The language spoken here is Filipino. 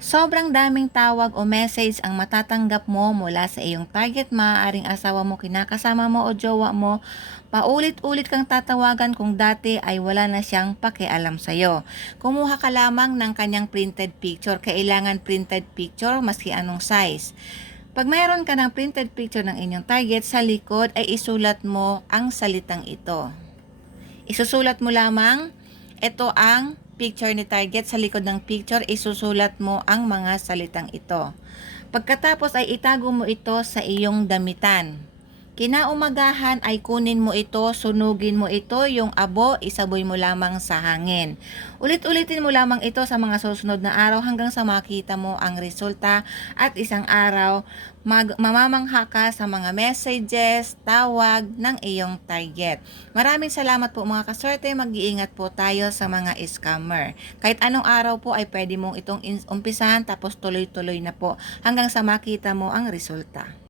Sobrang daming tawag o message ang matatanggap mo mula sa iyong target, maaaring asawa mo, kinakasama mo o jowa mo. Paulit-ulit kang tatawagan kung dati ay wala na siyang pakialam sa'yo. Kumuha ka lamang ng kanyang printed picture. Kailangan printed picture maski anong size. Pag mayroon ka ng printed picture ng inyong target, sa likod ay isulat mo ang salitang ito. Isusulat mo lamang, ito ang picture ni target. Sa likod ng picture, isusulat mo ang mga salitang ito. Pagkatapos ay itago mo ito sa iyong damitan. Kinaumagahan ay kunin mo ito, sunugin mo ito, yung abo, isaboy mo lamang sa hangin. Ulit-ulitin mo lamang ito sa mga susunod na araw hanggang sa makita mo ang resulta at isang araw mag, mamamangha ka sa mga messages, tawag ng iyong target. Maraming salamat po mga kaswerte, mag-iingat po tayo sa mga scammer. Kahit anong araw po ay pwede mong itong umpisahan tapos tuloy-tuloy na po hanggang sa makita mo ang resulta.